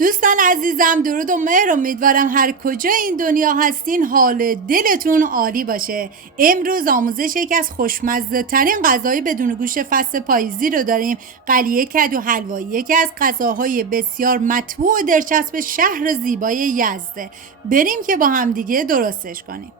دوستان عزیزم، درود و مهر. امیدوارم هر کجا این دنیا هستین حال دلتون عالی باشه. امروز آموزش یکی از خوشمزه ترین غذای بدون گوشت فصل پاییزی رو داریم. قلیه کدو حلوایی یکی از غذاهای بسیار مطبوع و دلچسب شهر زیبای یزده. بریم که با هم دیگه درستش کنیم.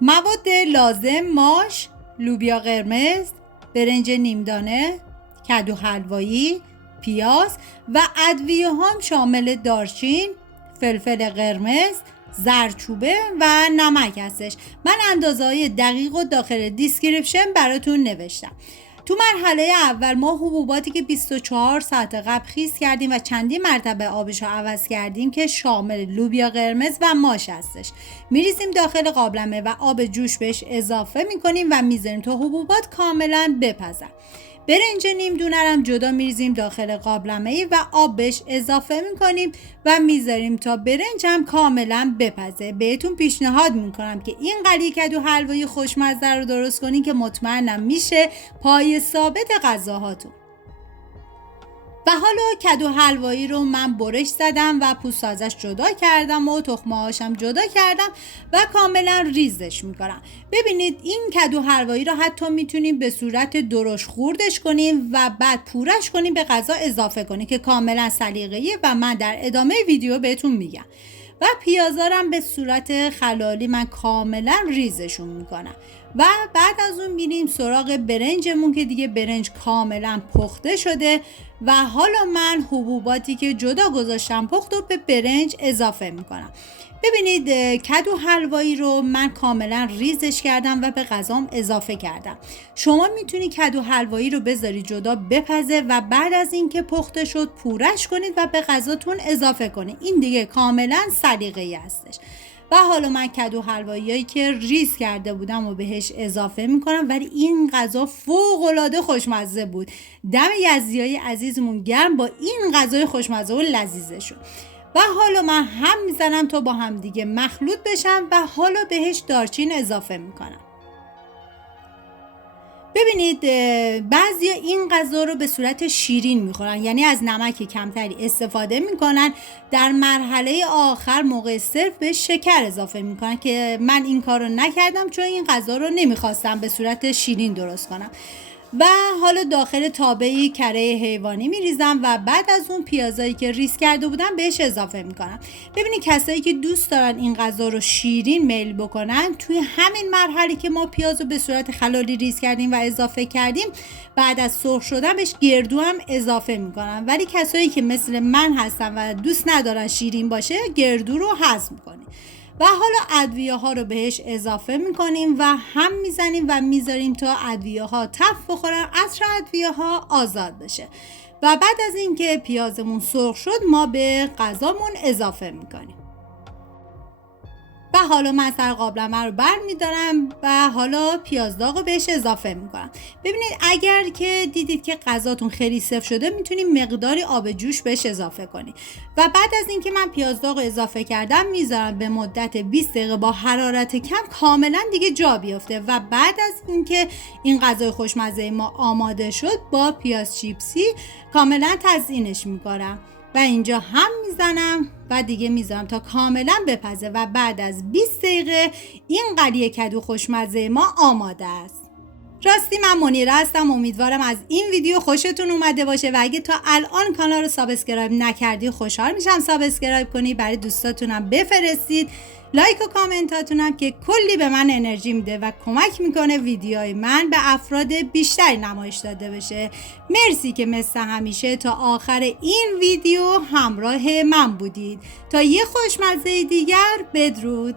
مواد لازم: ماش، لوبیا قرمز، برنج نیمدانه، کدو حلوایی، پیاز و ادویه هم شامل دارچین، فلفل قرمز، زردچوبه و نمک هستش. من اندازه‌های دقیق و داخل دیسکریپشن براتون نوشتم. تو مرحله اول ما حبوباتی که 24 ساعت قبل خیس کردیم و چندین مرتبه آبش رو عوض کردیم که شامل لوبیا قرمز و ماش هستش میریزیم داخل قابلمه و آب جوش بهش اضافه میکنیم و میذاریم تا حبوبات کاملا بپزن. برنج نیم دونه هم جدا میریزیم داخل قابلمه و آب بهش اضافه میکنیم و میذاریم تا برنج هم کاملا بپزه. بهتون پیشنهاد میکنم که این قلیه کدو حلوایی خوشمزه رو درست کنین که مطمئنم میشه پای ثابت غذاهاتون. و حالا کدو حلوایی رو من برش زدم و پوست ازش جدا کردم و تخمه هاشم جدا کردم و کاملا ریزش میکنم. ببینید این کدو حلوایی رو حتی میتونیم به صورت درشت خوردش کنیم و بعد پورش کنیم به غذا اضافه کنیم که کاملا سلیقه‌ایه و من در ادامه ویدیو بهتون میگم. و پیازارم به صورت خلالی من کاملا ریزشون میکنم و بعد از اون میریم سراغ برنجمون که دیگه برنج کاملا پخته شده و حالا من حبوباتی که جدا گذاشتم پخت و به برنج اضافه میکنم. ببینید کدو حلوایی رو من کاملا ریزش کردم و به غذام اضافه کردم. شما میتونید کدو حلوایی رو بذارید جدا بپزه و بعد از اینکه پخته شد پورش کنید و به غذاتون اضافه کنید. این دیگه کاملا سلیقه‌ای هستش. و حالا من کدو حلواییایی که ریز کرده بودم و بهش اضافه میکنم، ولی این غذا فوق‌العاده خوشمزه بود. دم یزدیای عزیزمون گرم با این غذای خوشمزه و لذیذشون. و حالا من هم میزنم تا با هم دیگه مخلوط بشن و حالا بهش دارچین اضافه میکنم. ببینید بعضی این غذا رو به صورت شیرین میخورن، یعنی از نمک کمتری استفاده میکنن. در مرحله آخر موقع سرو به شکر اضافه میکنن که من این کار رو نکردم چون این غذا رو نمیخواستم به صورت شیرین درست کنم. و حالا داخل تابه‌ای کره حیوانی میریزم و بعد از اون پیازایی که ریز کرده بودم بهش اضافه میکنم. ببینید کسایی که دوست دارن این غذا رو شیرین میل بکنن، توی همین مرحله که ما پیاز رو به صورت خلالی ریز کردیم و اضافه کردیم، بعد از سرخ شدن بهش گردو هم اضافه میکنن. ولی کسایی که مثل من هستن و دوست ندارن شیرین باشه، گردو رو حذف میکنین. و حالا ادویه ها رو بهش اضافه میکنیم و هم میزنیم و میذاریم تا ادویه ها تف بخورن، عطر ادویه ها آزاد بشه. و بعد از اینکه پیازمون سرخ شد ما به غذامون اضافه میکنیم. و حالا من سر قابلمه رو برمیدارم و حالا پیاز داغ رو بهش اضافه میکنم. ببینید اگر که دیدید که غذاتون خیلی سفت شده، میتونید مقداری آب جوش بهش اضافه کنید. و بعد از اینکه من پیاز داغ اضافه کردم میذارم به مدت 20 دقیقه با حرارت کم کاملا دیگه جا بیفته. و بعد از اینکه این غذای خوشمزه ما آماده شد، با پیاز چیپسی کاملا تزیینش میکنم و اینجا هم میزنم و دیگه میذارم تا کاملا بپزه و بعد از 20 دقیقه این قلیه کدو خوشمزه ما آماده است. راستی من منیره هستم. امیدوارم از این ویدیو خوشتون اومده باشه و اگه تا الان کانال رو سابسکرایب نکردی خوشحال میشم سابسکرایب کنی، برای دوستاتونم بفرستید. لایک و کامنتاتونم که کلی به من انرژی میده و کمک میکنه ویدیوهای من به افراد بیشتری نمایش داده بشه. مرسی که مثل همیشه تا آخر این ویدیو همراه من بودید. تا یه خوشمزه دیگر، بدرود.